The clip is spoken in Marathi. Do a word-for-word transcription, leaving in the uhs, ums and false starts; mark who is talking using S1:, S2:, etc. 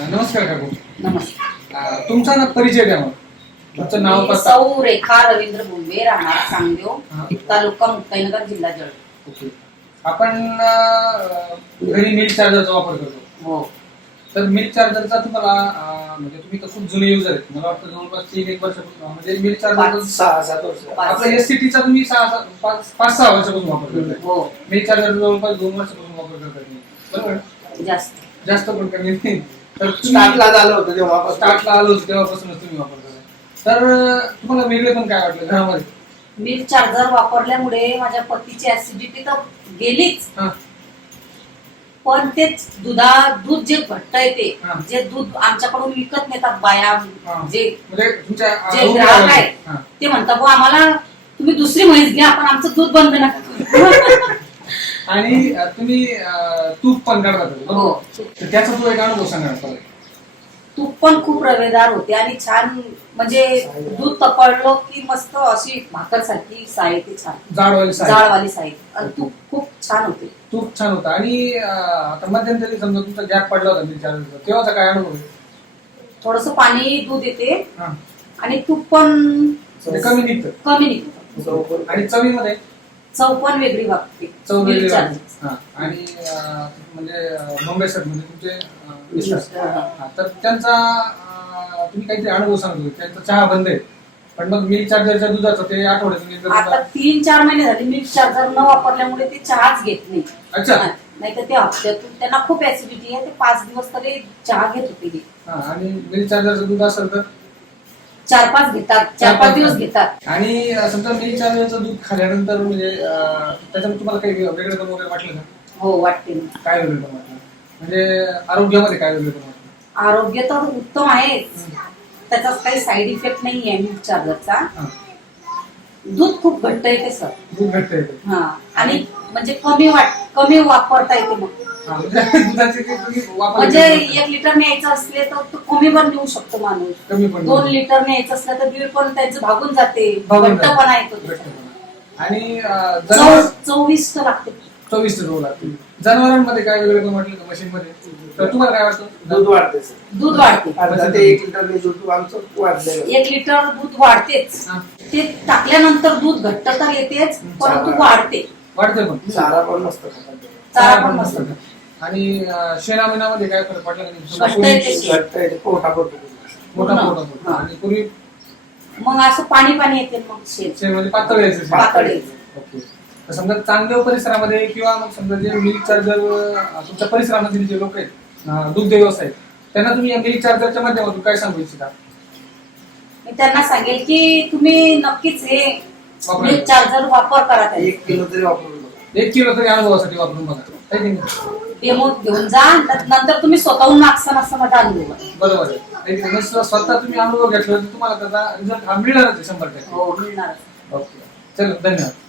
S1: नमस्कार काकू.
S2: नमस्कार.
S1: अं, तुमचा ना परिचय द्या मला. तुमचं नाव
S2: मी
S1: पत्ता.
S2: सौ रेखा रवींद्र बुंबे, राहणार सांगदेव,
S1: हा.
S2: तालुका मुक्ताईनगर, जिल्हा जळगाव.
S1: ओके. आपण अं, घरी मिल्क चार्जरचा वापर करतो.
S2: हो.
S1: तर मिल्क चार्जरचा तुम्हाला अं, म्हणजे तुम्ही तर खूप जुने युजर आहेत. मला वाटतं जवळपास तीन एक वर्षापासून म्हणजे मिल्क चार्जर
S2: पाच-
S3: सहा सात वर्ष
S2: पाच-
S1: आपलं एसटीचा तुम्ही सहा सात- पाच पाच सहा वर्षापासून वापर करताय.
S2: हो.
S1: मिल्क चार्जर जवळपास दोन वर्षापासून वापर करताय तुम्ही. बरोबर.
S2: जास्त
S1: जास्त पण कमी नाही. तर तुम्ही
S3: स्टार्टला झालं होतं तेव्हा
S1: स्टार्टला आलो होतो तेव्हापासूनच तुम्ही वापर करताय. तर अं, तुम्हाला वेगळे पण काय वाटलं घरामध्ये?
S2: मिल्क चार्जर वापरल्यामुळे माझ्या पतीची ऍसिडिटी तर गेलीच,
S1: हा.
S2: पण तेच दुधा दूध जे घट्ट येते,
S1: हा.
S2: जे दूध आमच्याकडून विकत नेतात बाया,
S1: हा.
S2: जे
S1: म्हणजे तुमच्या
S2: जे
S1: अं,
S2: ग्राहक आहेत
S1: हा.
S2: ते म्हणतात बुवा आम्हाला तुम्ही दुसरी म्हैस घ्या, पण आमचं दूध बंद नका करू."
S1: आणि अं, तुम्ही अं, तूप पण काढतात
S2: हो.
S1: बरोबर? तर त्याचा तो एक अनुभव सांगा मला.
S2: तूप पण खूप रवेदार होते आणि छान, म्हणजे दूध तपळलं की मस्त अशी भाकर सारखी साय, ते छान
S1: जाडवाली साय.
S2: जाळवाली साय, आणि तूप खूप छान होते.
S1: तूप छान होतं. आणि अं, आता मध्यंतरी समजा तुमचा गॅप पडला होता मिल्क चार्जरचा, तेव्हाचा काय अनुभव आहे?
S2: थोडस पाणी दूध येते
S1: हा.
S2: आणि तूप पण
S1: म्हणजे कमी निघतं.
S2: कमी निघतं.
S1: आणि चवीमध्ये
S2: चव पण वेगळी वाटते.
S1: चव वेगळी
S2: मिल्क
S1: लागते.
S2: चार्जर.
S1: हा. आणि अं, म्हणजे अं, मुंबई सर म्हणजे तुमचे अं, मिस्टर.
S2: हा.
S1: हा, तर त्यांचा अं, तुम्ही काहीतरी अनुभव सांगत होते. त्यांचा चहा बंद आहे, पण मग मिल्क चार्जरच्या दुधाचं ते आठवड्यातून एकदा
S2: आता
S1: दुधात-
S2: तीन चार महिने झाले मिल्क चार्जर न वापरल्यामुळे ते चहाच घेत नाही.
S1: अच्छा.
S2: नाही तर ते हप्त्यातून, त्यांना खूप ऍसिडिटी आहे, ते पाच दिवस तरी चहा घेत होते ते.
S1: हा. आणि मिल्क चार्जरचं दूध असेल तर
S2: चार पाच घेतात, चार पाच दिवस घेतात.
S1: आणि अं, समजा मिल्क चार्जरचं दूध खाल्यानंतर म्हणजे अं, त्याच्यामध्ये तुम्हाला काही वेगळं दम वगैरे वाटलं का?
S2: हो, वाटते ना.
S1: काय वेगळं दम वाटलं? म्हणजे आरोग्यामध्ये काय वेगळं दम वाटलं?
S2: आरोग्य तर उत्तम आहे, त्याचा काही साईड इफेक्ट नाही आहे मिल्क चार्जरचा.
S1: हा.
S2: दूध खूप घट्ट येते सर.
S1: दूध घट्ट येते.
S2: हा. आणि म्हणजे कमी वाट कमी वापरता येते मग.
S1: हा, म्हणजे दुधाचे ते तुम्ही वापर
S2: म्हणजे
S1: केला.
S2: एक लिटर न्यायचं असले तर तो कमी पण नेऊ शकतो माणूस.
S1: कमी पण
S2: दोन लिटर न्यायचं असलं तर दीड पण त्याचं भागून जाते,
S1: भागून जाते.
S2: घट्टपणा येतो त्याच्यात.
S1: घट्टपणा. आणि अं, जनावर
S2: चव चोवीस लागते.
S1: चोवीस रोल लागते. जनावरांमध्ये काय वेगळं दम वाटलं का मशीन मध्ये? तर तुम्हाला काय वाटतं?
S3: दूध वाढते सर.
S2: दूध वाढते.
S3: आता ते एक लिटर दूध आमचं वाढलेलं
S2: एक लिटर दूध वाढतेच.
S1: हा.
S2: ते टाकल्यानंतर दूध घट्ट तर येतेच, परंतु वाढते.
S1: वाढते पण
S3: चारा पण मस्त खातात.
S2: चारा पण मस्त.
S1: आणि अं, शेणामिनामध्ये काय फरक पडला का नाही?
S2: घट्ट
S1: पूर्वी
S2: येते.
S3: घट्ट आहे, पोटा पडतो.
S1: मोठा
S2: पूर्ण.
S1: मोठा होता.
S2: हा.
S1: आणि पूर्वी
S2: मग असं पाणी पाणी येते मग शेत.
S1: शेण म्हणजे पातळ यायचं शेण.
S2: पातळ यायचं.
S1: ओके. तर समजा चांगदेव परिसरामध्ये किंवा मग समजा जे मिल्क चार्जर तुमच्या परिसरामधील जे लोक आहेत, अं, दुग्ध व्यवसाय, त्यांना तुम्ही या मिल्क चार्जरच्या माध्यमातून काय सांगू इच्छिता?
S2: मी त्यांना सांगेल की तुम्ही नक्कीच हे
S1: वापरा.
S2: मिल्क चार्जर वापर करा. त्याचा
S3: एक किलो तरी वापरून बघा.
S1: एक किलो तरी अनुभवासाठी वापरून बघा. है की नाही?
S2: डेमो घेऊन जा, नंतर तुम्ही स्वतःहून मागसान असं माझा अनुभव आहे.
S1: बरोबर आहे. है की नाही? मग स्वतः तुम्ही अनुभव घेतला तर तुम्हाला त्याचा रिझल्ट हा मिळणारच आहे शंभर टक्के.
S2: हो, मिळणार.
S1: ओके. चलो, धन्यवाद.